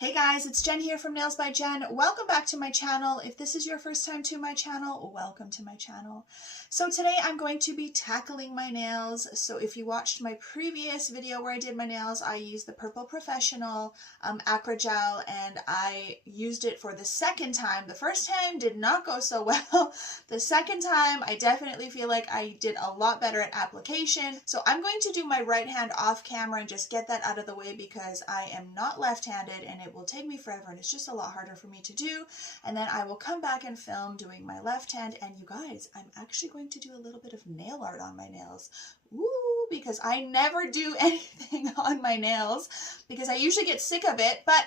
Hey guys, it's Jen here from Nails by Jen. Welcome back to my channel. If this is your first time to my channel, welcome to my channel. So today I'm going to be tackling my nails. So if you watched my previous video where I did my nails, I used the Purple Professional Acrygel and I used it for the second time. The first time did not go so well. The second time I definitely feel like I did a lot better at application. So I'm going to do my right hand off camera and just get that out of the way because I am not left-handed and it will take me forever and it's just a lot harder for me to do. And then I will come back and film doing my left hand. And you guys, I'm actually going to do a little bit of nail art on my nails. Ooh, because I never do anything on my nails because I usually get sick of it, but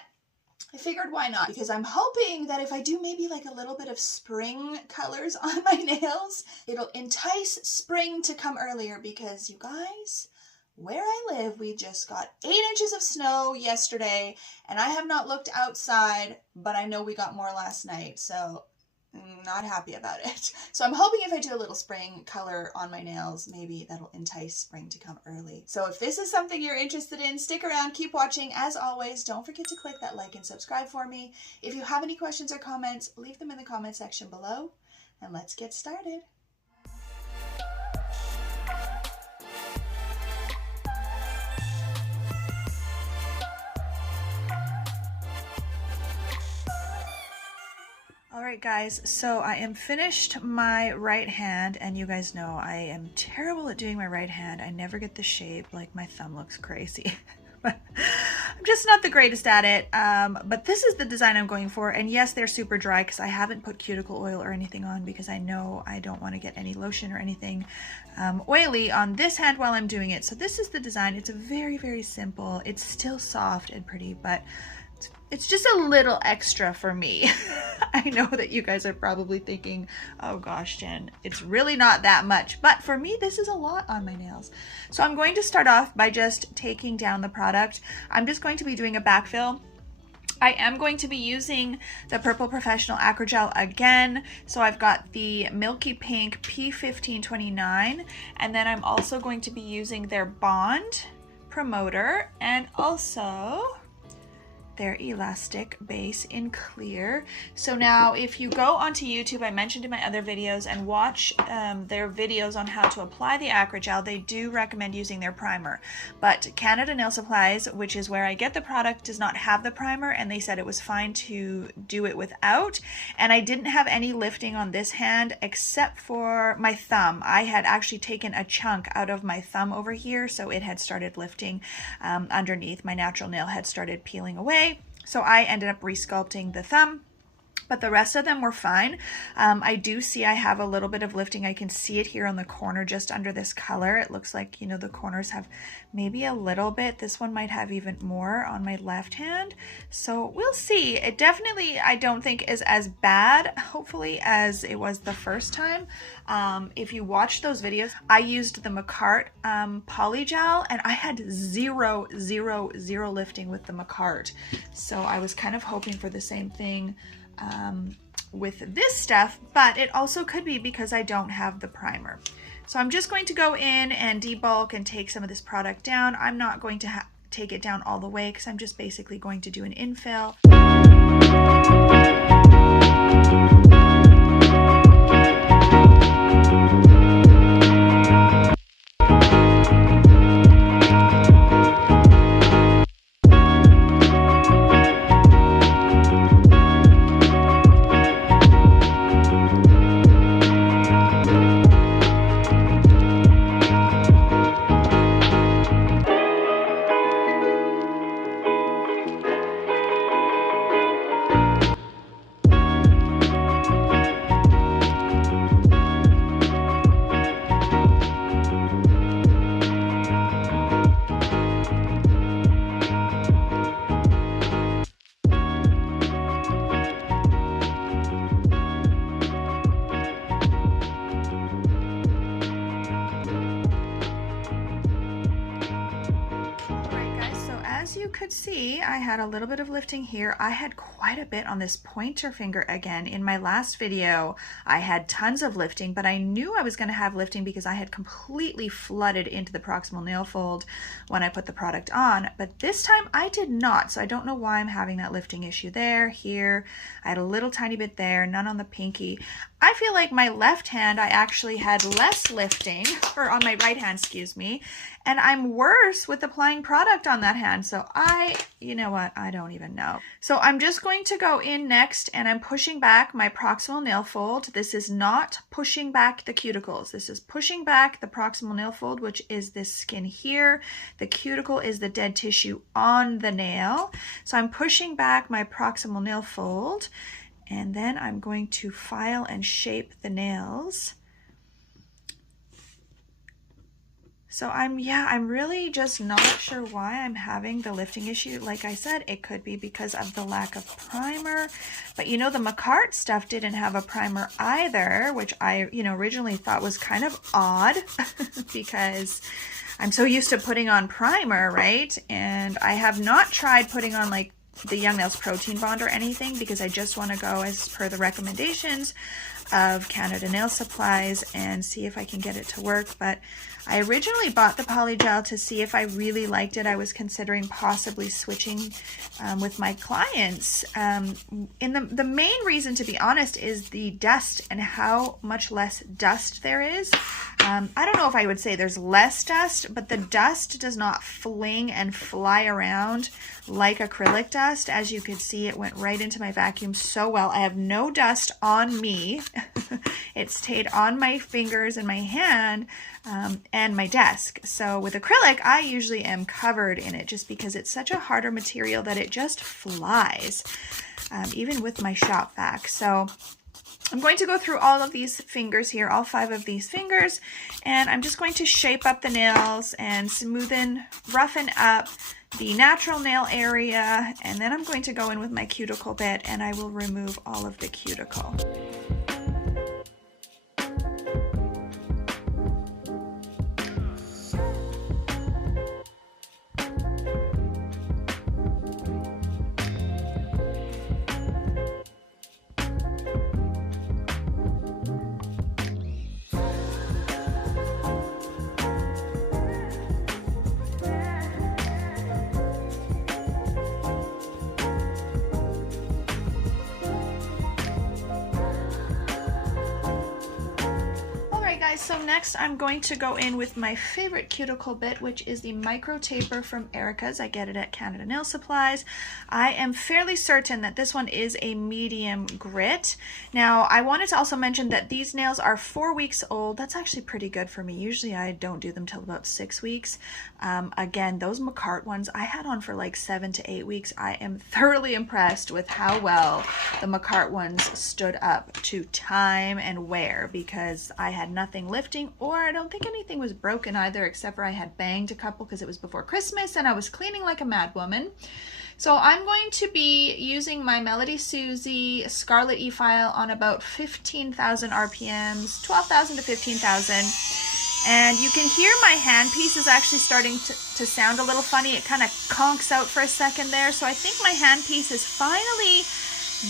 I figured why not? Because I'm hoping that if I do maybe like a little bit of spring colors on my nails, it'll entice spring to come earlier because you guys, where I live, we just got 8 inches of snow yesterday and I have not looked outside, but I know we got more last night, so I'm not happy about it. So I'm hoping if I do a little spring color on my nails, maybe that'll entice spring to come early. So if this is something you're interested in, stick around, keep watching. As always, don't forget to click that like and subscribe for me. If you have any questions or comments, leave them in the comment section below, and let's get started. Alright guys, so I am finished my right hand, and you guys know I am terrible at doing my right hand. I never get the shape, like my thumb looks crazy. I'm just not the greatest at it, but this is the design I'm going for, and yes, they're super dry because I haven't put cuticle oil or anything on because I know I don't want to get any lotion or anything oily on this hand while I'm doing it. So this is the design. It's very, very simple. It's still soft and pretty, but it's just a little extra for me. I know that you guys are probably thinking, oh gosh, Jen, it's really not that much. But for me, this is a lot on my nails. So I'm going to start off by just taking down the product. I'm just going to be doing a backfill. I am going to be using the Purple Professional Acrygel again. So I've got the Milky Pink P1529, and then I'm also going to be using their Bond Promoter and also their elastic base in clear. So now if you go onto YouTube, I mentioned in my other videos, and watch their videos on how to apply the Acrygel, they do recommend using their primer. But Canada Nail Supplies, which is where I get the product, does not have the primer, and they said it was fine to do it without. And I didn't have any lifting on this hand except for my thumb. I had actually taken a chunk out of my thumb over here, so it had started lifting underneath. My natural nail had started peeling away. So I ended up resculpting the thumb, but the rest of them were fine. I do see I have a little bit of lifting. I can see it here on the corner just under this color. It looks like, you know, the corners have maybe a little bit. This one might have even more on my left hand. So we'll see. It definitely, I don't think, is as bad, hopefully, as it was the first time. If you watch those videos, I used the Macart polygel and I had zero lifting with the Macart. So I was kind of hoping for the same thing with this stuff, but it also could be because I don't have the primer. So I'm just going to go in and debulk and take some of this product down. I'm not going to take it down all the way because I'm just basically going to do an infill. can see, I had a little bit of lifting here. I had quite a bit on this pointer finger again. In my last video, I had tons of lifting, but I knew I was going to have lifting because I had completely flooded into the proximal nail fold when I put the product on. But this time I did not, so I don't know why I'm having that lifting issue there, here. I had a little tiny bit there, none on the pinky. I feel like my left hand, I actually had less lifting, or on my right hand, excuse me, and I'm worse with applying product on that hand. So you know what, I don't even know. So I'm just going to go in next and I'm pushing back my proximal nail fold. This is not pushing back the cuticles. This is pushing back the proximal nail fold, which is this skin here. The cuticle is the dead tissue on the nail. So I'm pushing back my proximal nail fold. And then I'm going to file and shape the nails. So I'm really just not sure why I'm having the lifting issue. Like I said, it could be because of the lack of primer. But you know, the Macart stuff didn't have a primer either, which I, originally thought was kind of odd because I'm so used to putting on primer, right? And I have not tried putting on like the Young Nails Protein Bond or anything because I just want to go as per the recommendations of Canada Nail Supplies and see if I can get it to work. But I originally bought the polygel to see if I really liked it. I was considering possibly switching with my clients. The main reason, to be honest, is the dust and how much less dust there is. I don't know if I would say there's less dust, but the dust does not fling and fly around like acrylic dust. As you can see, it went right into my vacuum so well. I have no dust on me. It stayed on my fingers and my hand and my desk. So with acrylic, I usually am covered in it just because it's such a harder material that it just flies, even with my shop vac. So I'm going to go through all of these fingers here, all 5 of these fingers, and I'm just going to shape up the nails and smoothen, roughen up the natural nail area, and then I'm going to go in with my cuticle bit and I will remove all of the cuticle. So next I'm going to go in with my favorite cuticle bit, which is the micro taper from Erica's. I get it at Canada Nail Supplies. I am fairly certain that this one is a medium grit. Now I wanted to also mention that these nails are 4 weeks old. That's actually pretty good for me. Usually I don't do them till about 6 weeks. Again, those Macart ones I had on for like 7 to 8 weeks. I am thoroughly impressed with how well the Macart ones stood up to time and wear, because I had nothing lifting, or I don't think anything was broken either, except for I had banged a couple because it was before Christmas and I was cleaning like a mad woman. So I'm going to be using my MELODYSUSIE Scarlet EFILE on about 15,000 RPMs, 12,000 to 15,000. And you can hear my handpiece is actually starting to sound a little funny. It kind of conks out for a second there. So I think my handpiece is finally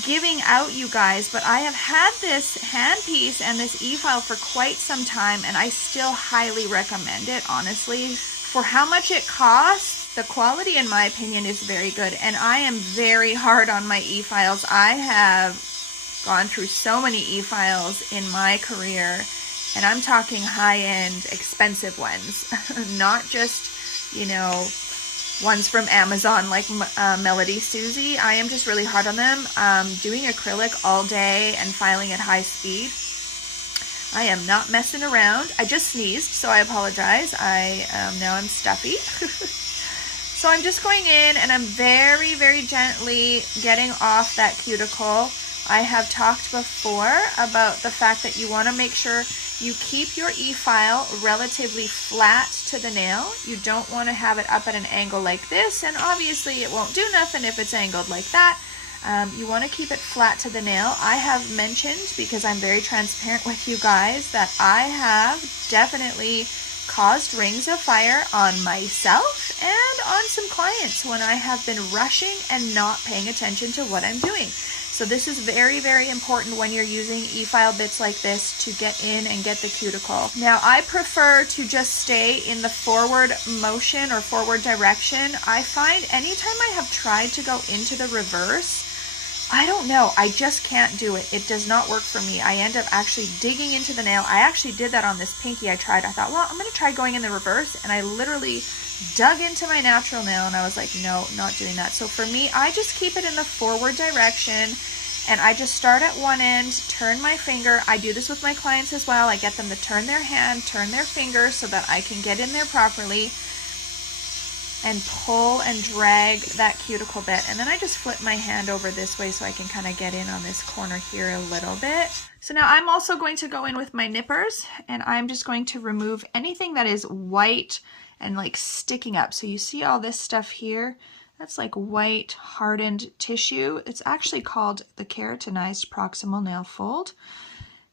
giving out, you guys, but I have had this handpiece and this EFILE for quite some time, and I still highly recommend it, honestly. For how much it costs, the quality, in my opinion, is very good, and I am very hard on my EFILEs. I have gone through so many EFILEs in my career, and I'm talking high-end, expensive ones, not just, ones from Amazon like MELODYSUSIE. I am just really hard on them. Doing acrylic all day and filing at high speed, I am not messing around. I just sneezed, so I apologize. Now I'm stuffy. So I'm just going in and I'm very, very gently getting off that cuticle. I have talked before about the fact that you want to make sure you keep your EFILE relatively flat to the nail. You don't want to have it up at an angle like this, and obviously it won't do nothing if it's angled like that. You want to keep it flat to the nail. I have mentioned, because I'm very transparent with you guys, that I have definitely caused rings of fire on myself and on some clients when I have been rushing and not paying attention to what I'm doing. So this is very, very important when you're using EFILE bits like this to get in and get the cuticle. Now, I prefer to just stay in the forward motion or forward direction. I find anytime I have tried to go into the reverse, I don't know, I just can't do it. It does not work for me. I end up actually digging into the nail. I actually did that on this pinky. I thought, well, I'm gonna try going in the reverse, and I literally dug into my natural nail and I was like, no, not doing that. So for me, I just keep it in the forward direction, and I just start at one end, turn my finger. I do this with my clients as well. I get them to turn their hand, turn their finger so that I can get in there properly and pull and drag that cuticle bit. And then I just flip my hand over this way so I can kind of get in on this corner here a little bit. So now I'm also going to go in with my nippers, and I'm just going to remove anything that is white and like sticking up. So you see all this stuff here? That's like white hardened tissue. It's actually called the keratinized proximal nail fold.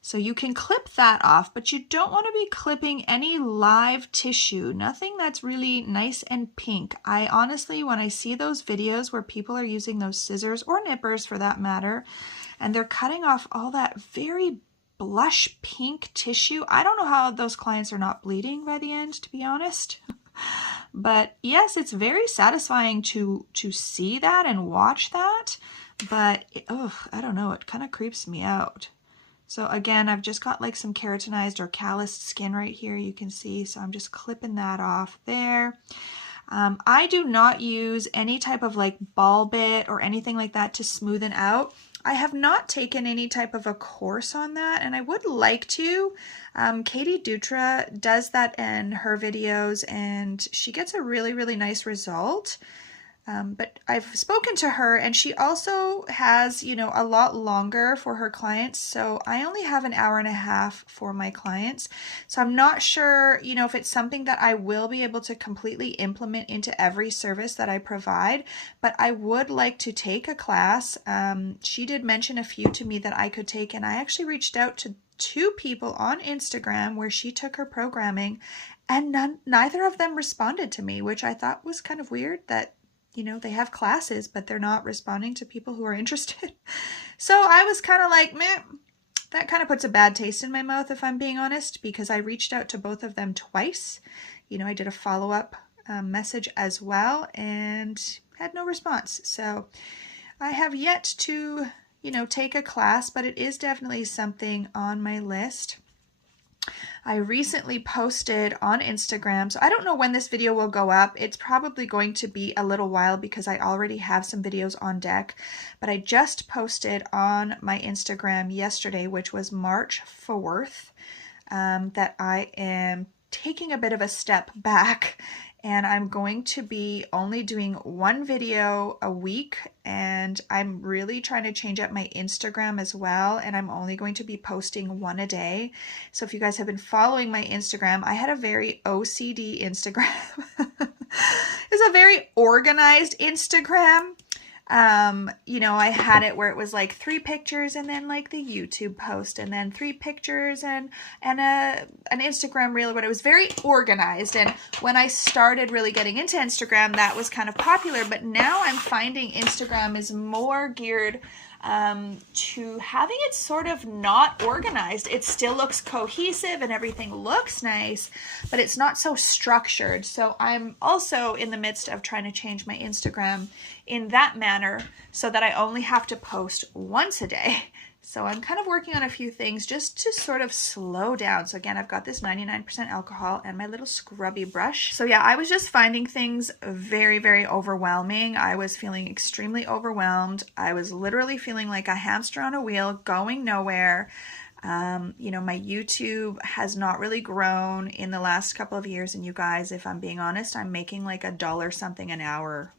So you can clip that off, but you don't want to be clipping any live tissue, nothing that's really nice and pink. I honestly, when I see those videos where people are using those scissors, or nippers for that matter, and they're cutting off all that very blush pink tissue, I don't know how those clients are not bleeding by the end, to be honest. But yes, it's very satisfying to see that and watch that, but I don't know, it kind of creeps me out. So again, I've just got like some keratinized or calloused skin right here, you can see, so I'm just clipping that off there. I do not use any type of like ball bit or anything like that to smoothen out. I have not taken any type of a course on that, and I would like to. Katie Dutra does that in her videos, and she gets a really, really nice result. But I've spoken to her, and she also has, you know, a lot longer for her clients. So I only have an hour and a half for my clients. So I'm not sure, you know, if it's something that I will be able to completely implement into every service that I provide, but I would like to take a class. She did mention a few to me that I could take, and I actually reached out to 2 people on Instagram where she took her programming, and neither of them responded to me, which I thought was kind of weird that, you know, they have classes, but they're not responding to people who are interested. So I was kind of like, meh, that kind of puts a bad taste in my mouth, if I'm being honest, because I reached out to both of them twice. You know, I did a follow-up message as well and had no response. So I have yet to, you know, take a class, but it is definitely something on my list. I recently posted on Instagram, so I don't know when this video will go up. It's probably going to be a little while because I already have some videos on deck, but I just posted on my Instagram yesterday, which was March 4th, that I am taking a bit of a step back, and I'm going to be only doing 1 video a week, and I'm really trying to change up my Instagram as well, and I'm only going to be posting 1 a day. So if you guys have been following my Instagram, I had a very OCD Instagram. It's a very organized Instagram. You know, I had it where it was like 3 pictures and then like the YouTube post and then 3 pictures and an Instagram reel, but it was very organized. And when I started really getting into Instagram, that was kind of popular, but now I'm finding Instagram is more geared to having it sort of not organized. It still looks cohesive and everything looks nice, but it's not so structured. So I'm also in the midst of trying to change my Instagram in that manner so that I only have to post once a day. So I'm kind of working on a few things just to sort of slow down. So again, I've got this 99% alcohol and my little scrubby brush. So yeah, I was just finding things very, very overwhelming. I was feeling extremely overwhelmed. I was literally feeling like a hamster on a wheel going nowhere. You know, my YouTube has not really grown in the last couple of years. And you guys, if I'm being honest, I'm making like $1 something an hour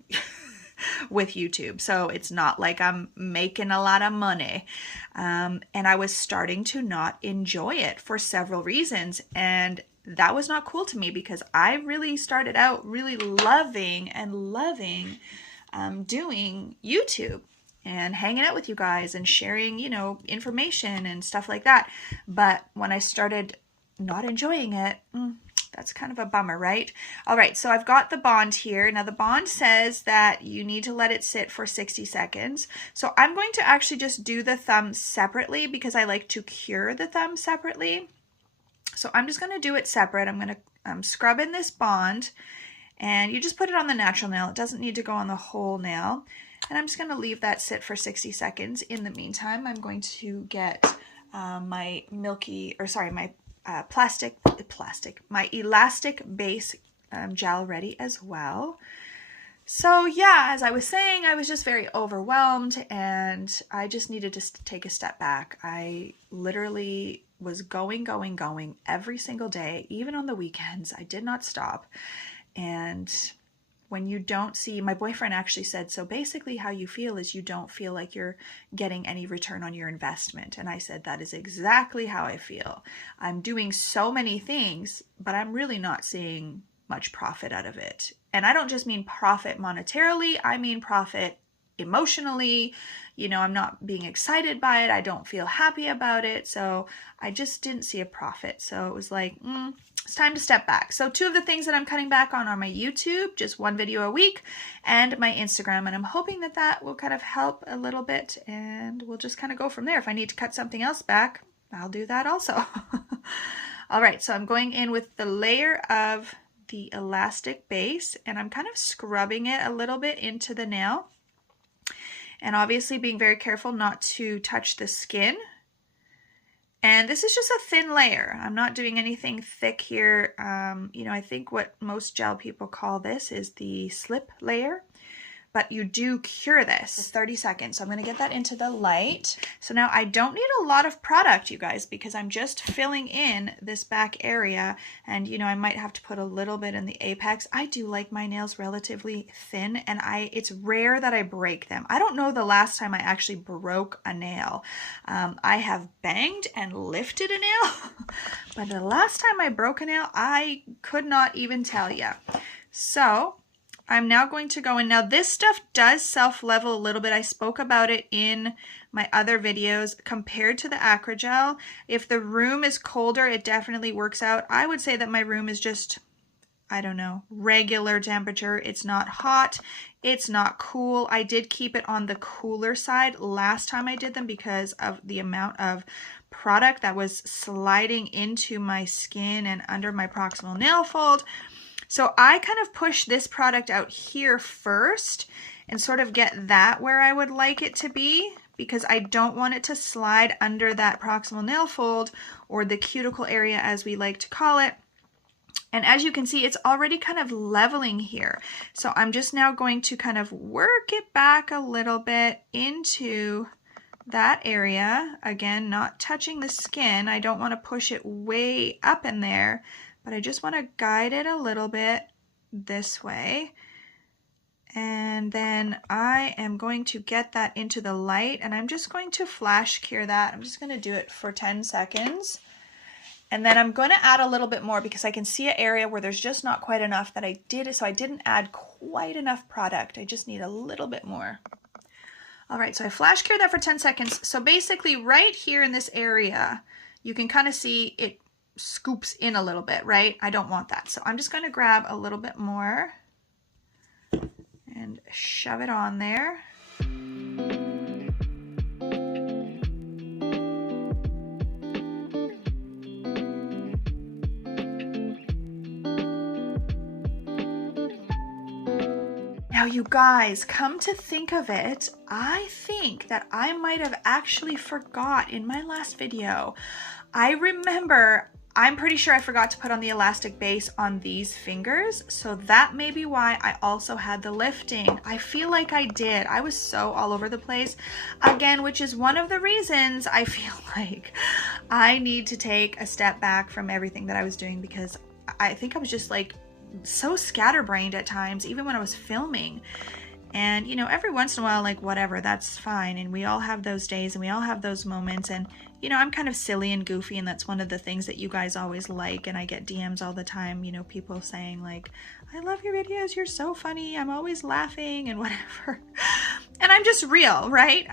with YouTube. So it's not like I'm making a lot of money. And I was starting to not enjoy it for several reasons. And that was not cool to me because I really started out really loving doing YouTube and hanging out with you guys and sharing, you know, information and stuff like that. But when I started not enjoying it, That's kind of a bummer, right? All right, so I've got the bond here. Now the bond says that you need to let it sit for 60 seconds. So I'm going to actually just do the thumb separately because I like to cure the thumb separately. So I'm just going to do it separate. I'm going to scrub in this bond, and you just put it on the natural nail. It doesn't need to go on the whole nail. And I'm just going to leave that sit for 60 seconds. In the meantime, I'm going to get my my elastic base gel ready as well. So yeah, as I was saying, I was just very overwhelmed and I just needed to take a step back. I literally was going every single day, even on the weekends. I did not stop. And when you don't see, my boyfriend actually said, so basically how you feel is you don't feel like you're getting any return on your investment. And I said, that is exactly how I feel. I'm doing so many things, but I'm really not seeing much profit out of it. And I don't just mean profit monetarily, I mean profit emotionally. You know, I'm not being excited by it. I don't feel happy about it. So I just didn't see a profit. So it was like, it's time to step back. So 2 of the things that I'm cutting back on are my YouTube, just 1 video a week, and my Instagram. And I'm hoping that that will kind of help a little bit, and we'll just kind of go from there. If I need to cut something else back, I'll do that also. All right, so I'm going in with the layer of the elastic base, and I'm kind of scrubbing it a little bit into the nail. And obviously being very careful not to touch the skin. And this is just a thin layer. I'm not doing anything thick here. You know, I think what most gel people call this is the slip layer. But you do cure this for 30 seconds. So I'm going to get that into the light. So now I don't need a lot of product, you guys, because I'm just filling in this back area. And, you know, I might have to put a little bit in the apex. I do like my nails relatively thin, and it's rare that I break them. I don't know the last time I actually broke a nail. I have banged and lifted a nail, but the last time I broke a nail, I could not even tell you. So I'm now going to go in. Now this stuff does self-level a little bit. I spoke about it in my other videos compared to the Acrygel. If the room is colder, it definitely works out. I would say that my room is just, I don't know, regular temperature. It's not hot. It's not cool. I did keep it on the cooler side last time I did them because of the amount of product that was sliding into my skin and under my proximal nail fold. So I kind of push this product out here first and sort of get that where I would like it to be, because I don't want it to slide under that proximal nail fold, or the cuticle area as we like to call it. And as you can see, it's already kind of leveling here. So I'm just now going to kind of work it back a little bit into that area. Again, not touching the skin. I don't want to push it way up in there, but I just want to guide it a little bit this way. And then I am going to get that into the light, and I'm just going to flash cure that. I'm just going to do it for 10 seconds. And then I'm going to add a little bit more because I can see an area where there's just not quite enough that I did. So I didn't add quite enough product. I just need a little bit more. All right, so I flash cured that for 10 seconds. So basically right here in this area, you can kind of see it scoops in a little bit, right? I don't want that. So I'm just going to grab a little bit more and shove it on there. Now you guys, come to think of it, I think that I might have actually forgot in my last video. I remember, I'm pretty sure I forgot to put on the elastic base on these fingers, so that may be why I also had the lifting. I feel like I did. I was so all over the place, again, which is one of the reasons I feel like I need to take a step back from everything that I was doing, because I think I was just like so scatterbrained at times, even when I was filming. And you know, every once in a while, like whatever, that's fine, and we all have those days and we all have those moments. And you know, I'm kind of silly and goofy, and that's one of the things that you guys always like, and I get DMs all the time, you know, people saying like, I love your videos, you're so funny, I'm always laughing and whatever. And I'm just real, right?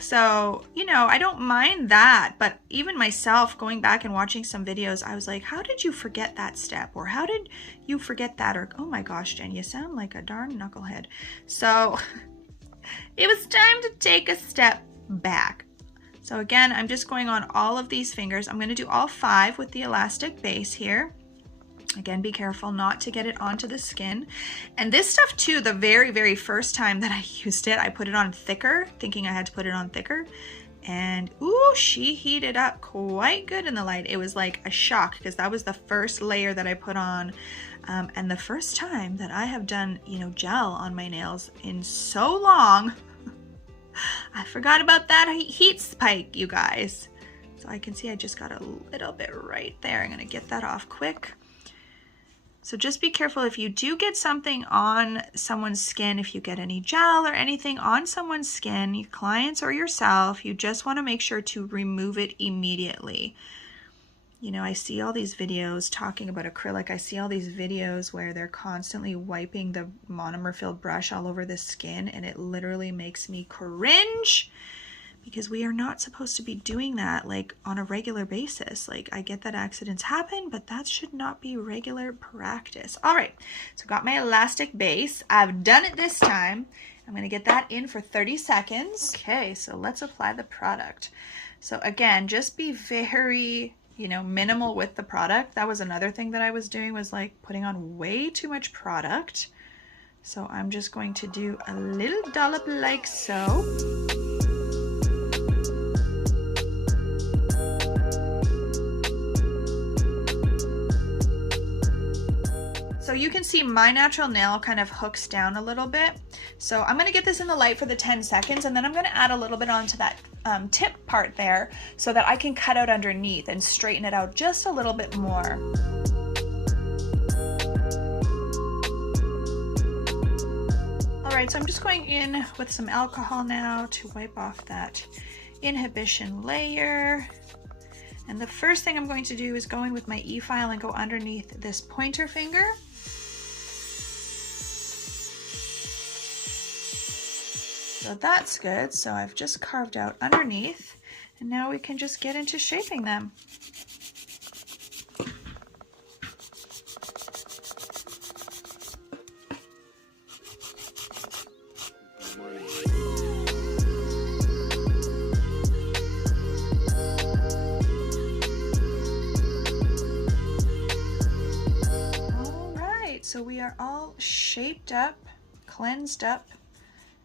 So, you know, I don't mind that, but even myself going back and watching some videos, I was like, how did you forget that step? Or how did you forget that? Or, oh my gosh, Jen, you sound like a darn knucklehead. So it was time to take a step back. So again, I'm just going on all of these fingers. I'm going to do all 5 with the elastic base here. Again, be careful not to get it onto the skin. And this stuff too, the very, very first time that I used it, I put it on thicker, thinking I had to put it on thicker. And ooh, she heated up quite good in the light. It was like a shock because that was the first layer that I put on. And the first time that I have done, you know, gel on my nails in so long. I forgot about that heat spike, you guys. So I can see I just got a little bit right there. I'm gonna get that off quick. So just be careful if you do get something on someone's skin, if you get any gel or anything on someone's skin, your clients or yourself, you just want to make sure to remove it immediately. You know, I see all these videos talking about acrylic. I see all these videos where they're constantly wiping the monomer filled brush all over the skin, and it literally makes me cringe. Because we are not supposed to be doing that like on a regular basis. Like I get that accidents happen, but that should not be regular practice. All right, so got my elastic base. I've done it this time. I'm gonna get that in for 30 seconds. Okay, so let's apply the product. So again, just be very, you know, minimal with the product. That was another thing that I was doing, was like putting on way too much product. So I'm just going to do a little dollop like so. So you can see my natural nail kind of hooks down a little bit. So I'm gonna get this in the light for the 10 seconds, and then I'm gonna add a little bit onto that tip part there so that I can cut out underneath and straighten it out just a little bit more. All right, so I'm just going in with some alcohol now to wipe off that inhibition layer. And the first thing I'm going to do is go in with my EFILE and go underneath this pointer finger. So that's good. So I've just carved out underneath, and now we can just get into shaping them. All right, so we are all shaped up, cleansed up,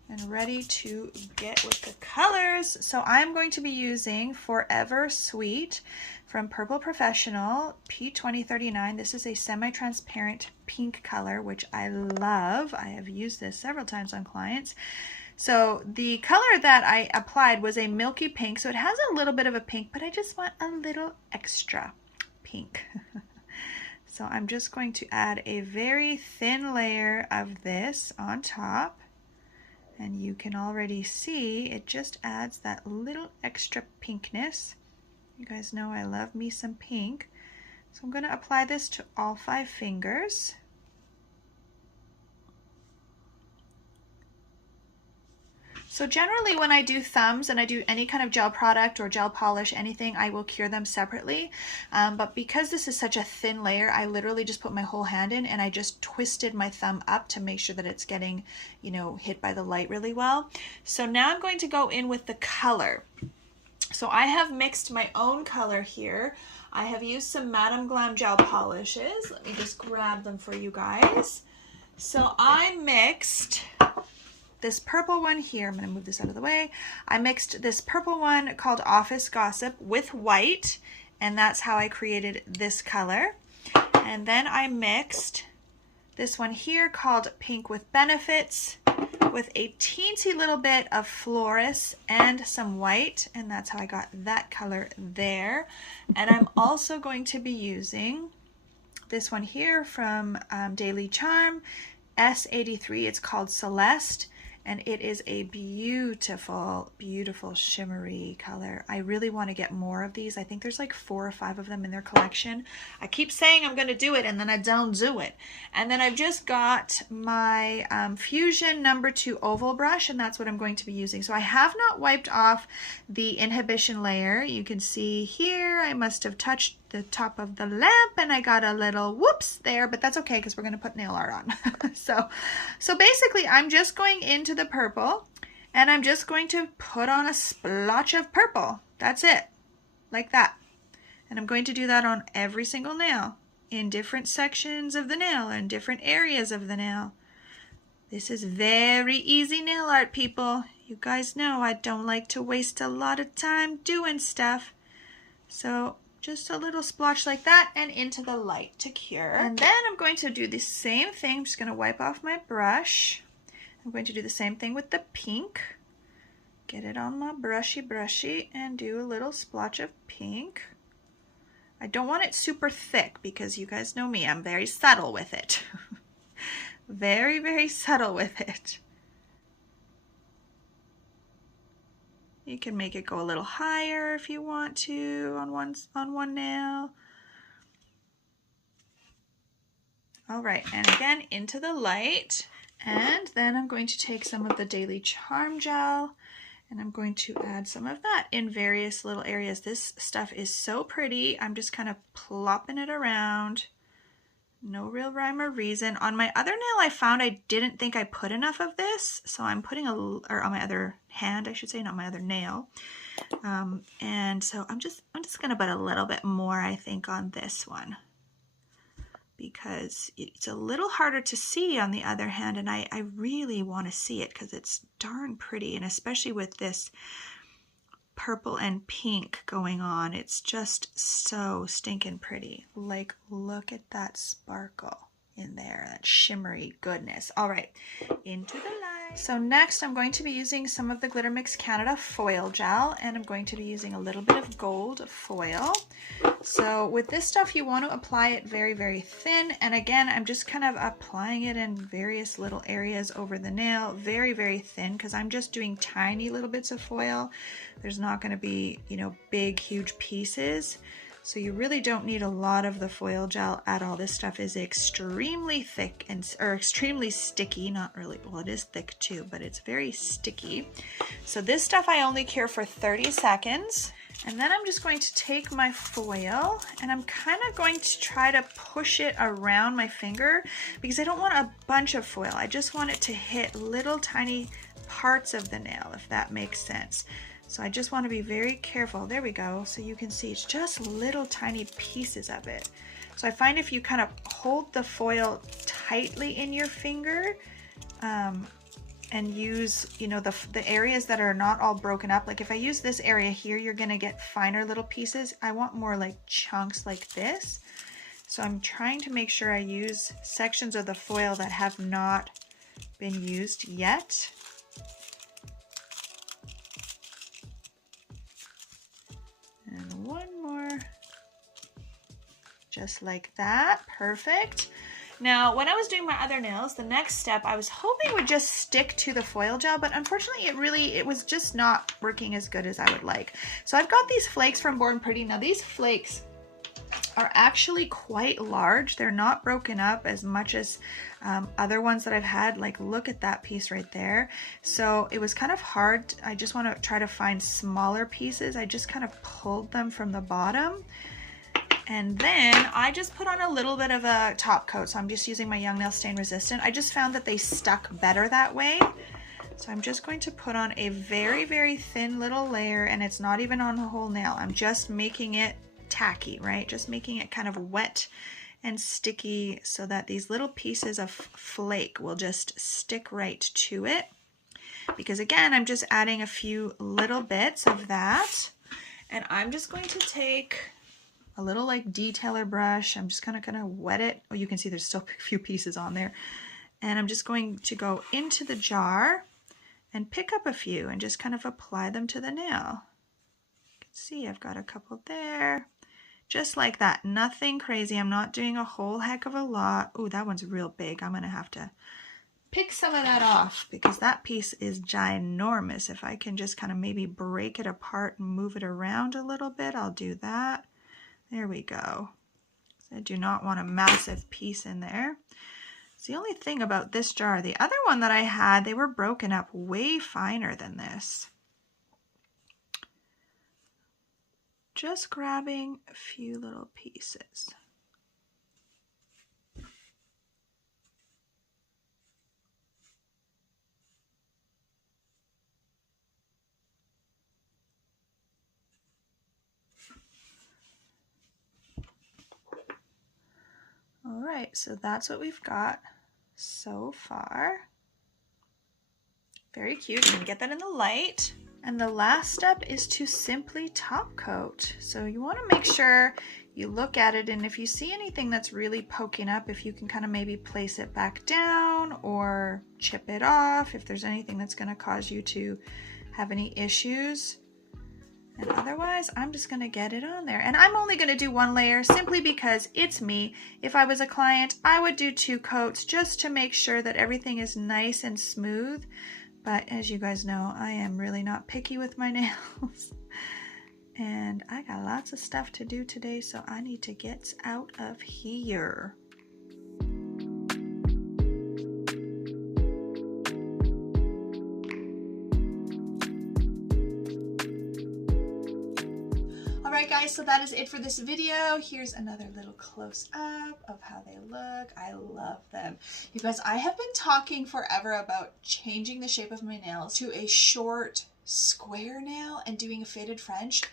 and ready to get with the colors. So I'm going to be using Forever Sweet from Purple Professional P2039. This is a semi-transparent pink color, which I love. I have used this several times on clients. So the color that I applied was a milky pink, so it has a little bit of a pink, but I just want a little extra pink. So I'm just going to add a very thin layer of this on top. And you can already see it just adds that little extra pinkness. You guys know I love me some pink. So I'm going to apply this to all 5 fingers. So generally when I do thumbs and I do any kind of gel product or gel polish, anything, I will cure them separately. But because this is such a thin layer, I literally just put my whole hand in and I just twisted my thumb up to make sure that it's getting, you know, hit by the light really well. So now I'm going to go in with the color. So I have mixed my own color here. I have used some Madame Glam gel polishes. Let me just grab them for you guys. So I mixed this purple one here. I'm going to move this out of the way. I mixed this purple one called Office Gossip with white, and that's how I created this color. And then I mixed this one here called Pink with Benefits with a teensy little bit of Floris and some white, and that's how I got that color there. And I'm also going to be using this one here from Daily Charme, S83. It's called Celeste. and it is a beautiful, beautiful shimmery color. I really want to get more of these. I think there's like 4 or 5 of them in their collection. I keep saying I'm going to do it and then I don't do it. And then I've just got my Fusion number 2 oval brush, and that's what I'm going to be using. So I have not wiped off the inhibition layer. You can see here I must have touched the top of the lamp and I got a little whoops there, but that's okay because we're going to put nail art on. so basically I'm just going into the purple and I'm just going to put on a splotch of purple. That's it, like that. And I'm going to do that on every single nail, in different sections of the nail and different areas of the nail. This is very easy nail art, people. You guys know I don't like to waste a lot of time doing stuff. So just a little splotch like that and into the light to cure. And then I'm going to do the same thing. I'm just going to wipe off my brush. I'm going to do the same thing with the pink. Get it on my brushy and do a little splotch of pink. I don't want it super thick because you guys know me, I'm very subtle with it. very, very subtle with it. You can make it go a little higher if you want to on one nail. All right, and again into the light. And then I'm going to take some of the Daily Charm gel and I'm going to add some of that in various little areas. This stuff is so pretty. I'm just kind of plopping it around. No real rhyme or reason. On my other nail, I found I didn't think I put enough of this, so I'm putting or on my other hand, I should say, not my other nail. And so I'm just gonna put a little bit more, I think, on this one, because it's a little harder to see on the other hand, and I really want to see it because it's darn pretty, and especially with this purple and pink going on, it's just so stinking pretty. Like, look at that sparkle in there, that shimmery goodness. All right, into the light. So next I'm going to be using some of the Glitter Mix Canada foil gel, and I'm going to be using a little bit of gold foil. So with this stuff you want to apply it very, very thin, and again I'm just kind of applying it in various little areas over the nail, very, very thin, because I'm just doing tiny little bits of foil. There's not going to be, you know, big huge pieces. So you really don't need a lot of the foil gel at all. This stuff is extremely thick or extremely sticky. Not really, well, it is thick too, but it's very sticky. So this stuff I only cure for 30 seconds. And then I'm just going to take my foil and I'm kind of going to try to push it around my finger because I don't want a bunch of foil. I just want it to hit little tiny parts of the nail, if that makes sense. So I just want to be very careful. There we go. So you can see it's just little tiny pieces of it. So I find if you kind of hold the foil tightly in your finger and use, you know, the areas that are not all broken up. Like if I use this area here, you're going to get finer little pieces. I want more like chunks like this. So I'm trying to make sure I use sections of the foil that have not been used yet. And one more, just like that. Perfect. Now, when I was doing my other nails, the next step I was hoping would just stick to the foil gel, but unfortunately it was just not working as good as I would like. So I've got these flakes from Born Pretty. Now these flakes are actually quite large. They're not broken up as much as other ones that I've had. Like, look at that piece right there. So it was kind of hard. I just want to try to find smaller pieces. I just kind of pulled them from the bottom. And then I just put on a little bit of a top coat. So I'm just using my Young Nail Stain Resistant. I just found that they stuck better that way. So I'm just going to put on a very, very thin little layer, and it's not even on the whole nail. I'm just making it tacky, right? Just making it kind of wet and sticky so that these little pieces of flake will just stick right to it. Because again, I'm just adding a few little bits of that. And I'm just going to take a little like detailer brush. I'm just kind of wet it. Oh, you can see there's still a few pieces on there. And I'm just going to go into the jar and pick up a few and just kind of apply them to the nail. You can see I've got a couple there. Just like that, nothing crazy. I'm not doing a whole heck of a lot. Oh, that one's real big. I'm gonna have to pick some of that off because that piece is ginormous. If I can just kind of maybe break it apart and move it around a little bit, I'll do that. There we go. I do not want a massive piece in there. It's the only thing about this jar. The other one that I had, they were broken up way finer than this. Just grabbing a few little pieces. All right, so that's what we've got so far. Very cute. You can get that in the light. And the last step is to simply top coat. So you want to make sure you look at it, and if you see anything that's really poking up, if you can kind of maybe place it back down or chip it off, if there's anything that's going to cause you to have any issues. And otherwise, I'm just going to get it on there. And I'm only going to do one layer simply because it's me. If I was a client, I would do 2 coats just to make sure that everything is nice and smooth. But as you guys know, I am really not picky with my nails. And I got lots of stuff to do today, so I need to get out of here. Alright guys, so that is it for this video. Here's another little close-up of how they look. I love them. You guys, I have been talking forever about changing the shape of my nails to a short square nail and doing a faded French.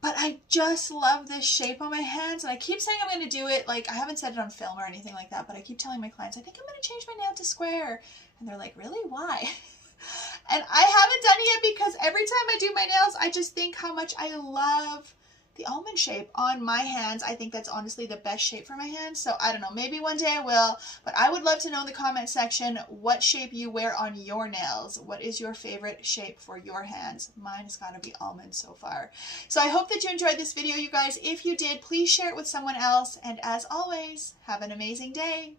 But I just love this shape on my hands, and I keep saying I'm going to do it. Like, I haven't said it on film or anything like that, but I keep telling my clients, I think I'm going to change my nail to square. And they're like, really? Why? And I haven't done it yet because every time I do my nails, I just think how much I love the almond shape on my hands. I think that's honestly the best shape for my hands. So I don't know, maybe one day I will, but I would love to know in the comment section what shape you wear on your nails. What is your favorite shape for your hands? Mine has got to be almond so far. So I hope that you enjoyed this video, you guys. If you did, please share it with someone else. And as always, have an amazing day.